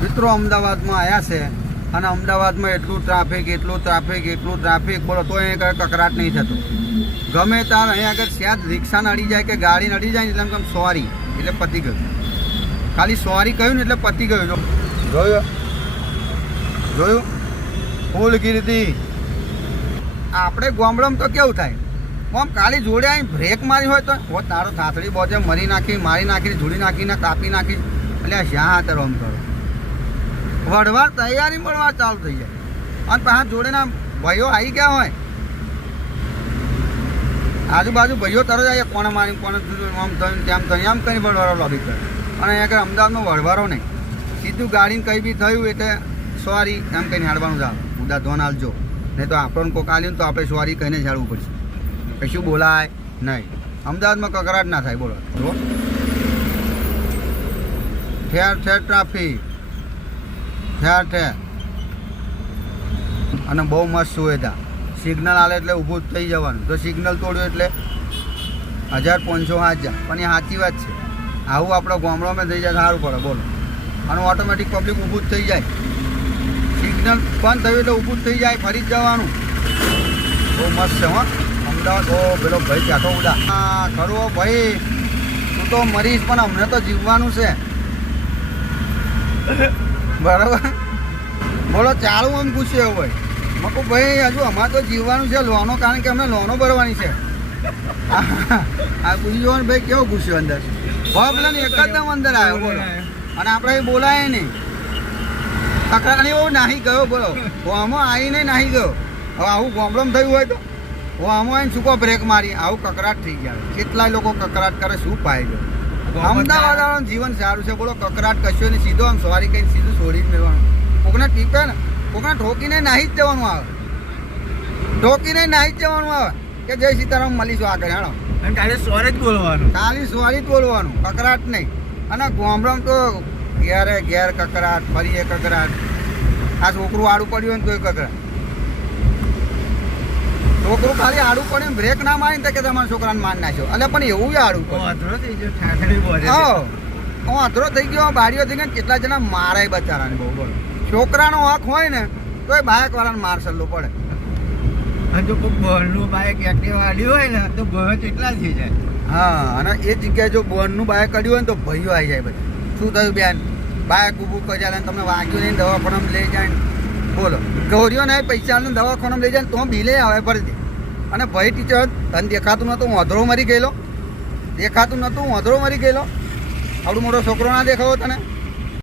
મિત્રો અમદાવાદમાં આવ્યા છે અને અમદાવાદમાં એટલું ટ્રાફિક બોલો તો અહીંયા કંઈ કકરાટ નહીં થતો. ગમે તાર અહીંયા આગળ સ્યાદ રિક્ષા નડી જાય કે ગાડી નડી જાય ને એટલે સોરી એટલે પતી ગયું. ખાલી સોરી કહ્યું ને એટલે પતી ગયું. જોયું ફૂલ કીર્તિ. આપણે ગામડામાં તો કેવું થાય, આમ ખાલી જોડે આવીને બ્રેક મારી હોય તો તારો થાથડી બોજે મારી નાખીને જોડી નાખીને કાપી નાખી એટલે શા હાથર આમ કરો વળવાર તૈયારી મળવા ચાલુ થઈ જાય. અને પાછા જોડેના ભાઈઓ આવી ગયા હોય, આજુબાજુ ભાઈઓ તરત આવી કોને મારી કોને આમ થયું તેમ થયું આમ કંઈ વળવારો લોબી કરે. અને અહીંયા આગળ અમદાવાદનો વળવારો નહીં, સીધું ગાડીને કંઈ બી થયું એટલે સોરી એમ કહીને હાડવાનું જ આવે. ઉદા ધોન હાલજો, નહીં તો આપણને કોક આલ્યું તો આપણે સોરી કહીને જ હાડવું પડશે. કશું બોલાય નહીં. અમદાવાદમાં કકરાટ ના થાય. બોલો ઠેર ઠેર ટ્રાફિક, ઠેર અને બહુ મસ્ત સુવિધા. સિગ્નલ આલે એટલે ઊભું થઈ જવાનું. જો સિગ્નલ તોડ્યું એટલે 1500 હાજર. પણ એ સાચી વાત છે. આવું આપણે ગામડામાં થઈ જાય સારું પડે. બોલો અને ઓટોમેટિક પબ્લિક ઊભું જ થઈ જાય. સિગ્નલ બંધ થયું એટલે ઊભું જ થઈ જાય, ફરી જ જવાનું. બહુ મસ્ત છે. અમદાવાદ પેલો ભાઈ બેઠો ઉડા. હા ખરું ભાઈ, તું તો મરીશ પણ અમને તો જીવવાનું છે. બરાબર. બોલો ચાલુ આમ ગુસ્સે હોય મકુ ભાઈ, હજુ અમારે તો જીવવાનું છે લોનો, કારણ કે અમે લોનો ભરવાની છે. આ પૂછી જવાનું ભાઈ કેવો ગુસ્સો અંદર પેલા ને એકદમ અંદર આવ્યો. બોલો અને આપણે એ બોલાય નહીં. તકરાની એવો નાહી ગયો. બોલો આમાં આવીને નાહી ગયો. હવે આવું પ્રોબ્લેમ થયું હોય તો આમાં આવીને શું કહો બ્રેક મારી, આવું કકરાટ થઈ ગયા. કેટલાય લોકો કકરાટ કરે, શું ફાયદો? અમદાવાદ વાળાનું જીવન સારું છે. બોલો કકરાટ કશો ને સીધો આમ સોરી કહીને સીધું છોડી જ મેળવાનું. કોકને ટીપે ને કોકને ઠોકીને નાહી જ જવાનું આવે. ઠોકીને નાહી જ જવાનું આવે કે જય સીતારામ મળીશું આગળ. હાલો ખાલી સોરી જ બોલવાનું, ખાલી સોરી જ બોલવાનું, કકરાટ નહીં. અને ગામડામાં તો ઘેર કકરાટ, ફરીએ કકરાટ. આ છોકરું આડું પડ્યું હોય ને તોય કકરાટ. છોકરું ખાલી આડું પડ્યું બ્રેક ના મારી ને કે તમારા છોકરાને માર નાખ્યો. એટલે પણ એવું આડું અધરો થઈ ગયો, બારીઓ થઈ ગઈ. કેટલા જણા મારે બચારાને બહુ. બોલો છોકરાનો હક હોય ને તો એ બાઇક વાળાને માર સલ્લો પડે. જો કોઈ બોલનું બાઇક એક્ટિવા વાળ્યું હોય ને તો ભયો કેટલા થઈ જાય. હા અને એ જગ્યાએ જો બોનનું બાઇક કાઢ્યું હોય ને તો ભાઈઓ આવી જાય. બધા શું થયું બેન, બાઇક ઊભું કરી જાય તમને વાગ્યું નહીં, દવાખાનામાં લઈ જાય ને. બોલો ગૌરીઓ ને પૈસા ને દવાખાનામાં લઈ જાય ને તો બિલે આવે ભરી દે. અને ભાઈ ટીચર તને દેખાતું નહોતું, હું અધરો મરી ગયેલો. આવડું મોટો છોકરો ના દેખાવો તને?